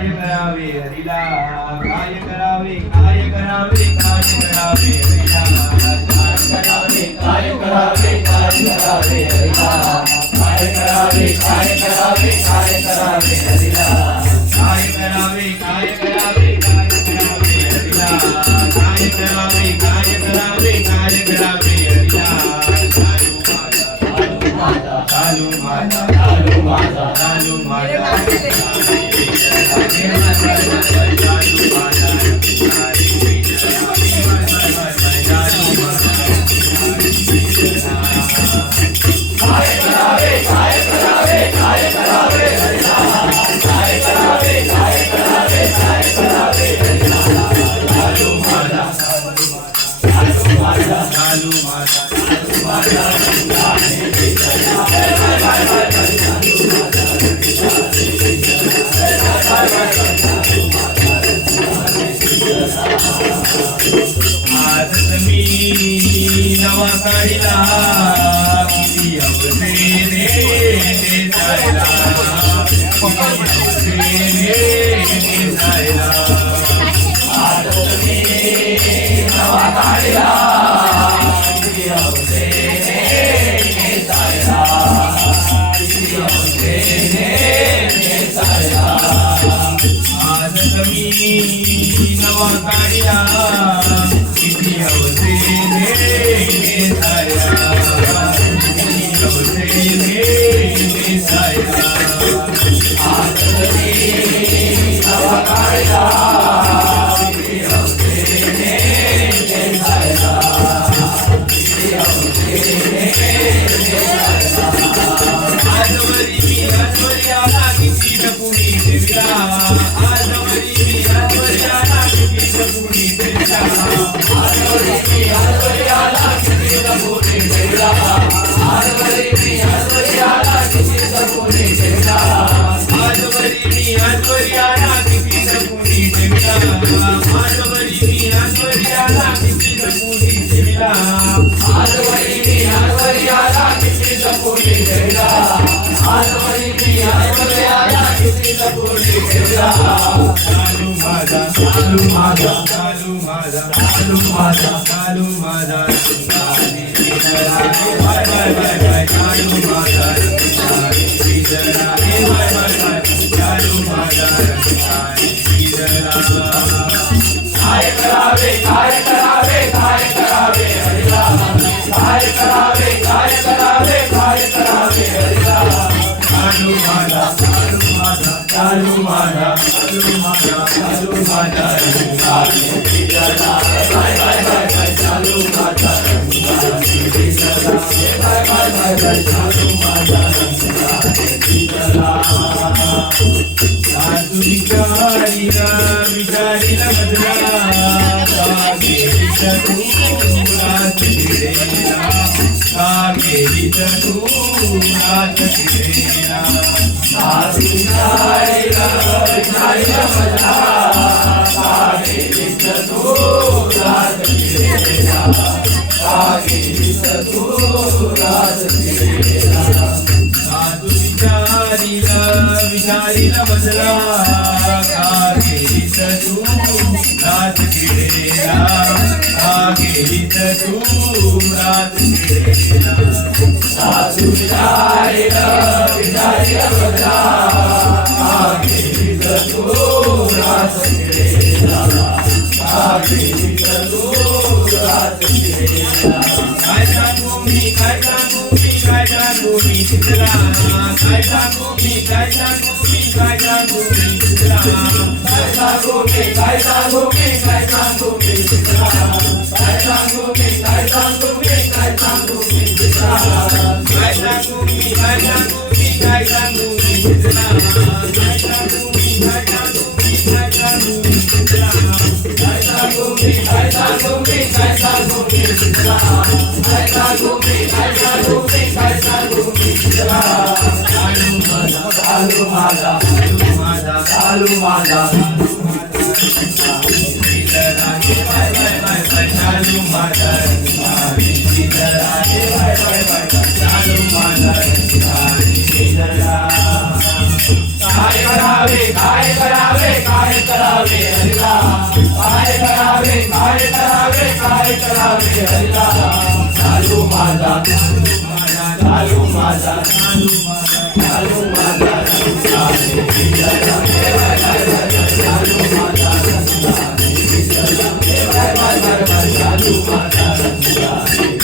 काय करावे हरीला काय करावे काय करावे काय करावे हरीला काय करावे काय करावे हरीला काय करावे काय करावे काय करावे हरीला काय करावे काय करावे काय करावे हरीला काय करावे काय करावे काय करावे हरीला चालू माझा चालू माझा चालू माझा नवा काढिला किती अवसे रे जायला आज तुम्ही नवा काढिला किती अवसे रे जायला किती अवसे रे जायला आज तुम्ही नवा काढिला किती अवसे विचारीला बसला का गेलीस तू रात किडेला का गेलीस तू रात किडेला सासू विचारीला बसला का गेलीस तू रात किडेला का गेलीस तू रात किडेला काय सांगू मी काय सांगू मी काय सांगू मी तुला काय सांगू मी काय सांगू मी काय सांगू मी तुला काय सांगू मी काय सांगू मी काय सांगू मी तुला काय सांगू मी काय सांगू मी काय सांगू मी तुला काय सांगू मी काय सांगू मी काय सांगू मी तुला काय सांगू मी काय सांगू मी काय सांगू मी तुला काय सांगू मी काय सांगू मी काय सांगू मी तुला काय सांगू मी काय सांगू मी काय सांगू मी तुला चालू माझा चालू माझा काय करावे करावे हरिला काय करावे काय करावे काय करावे हरिला चालू माझा चालू माझा चालू माझा चालू माझा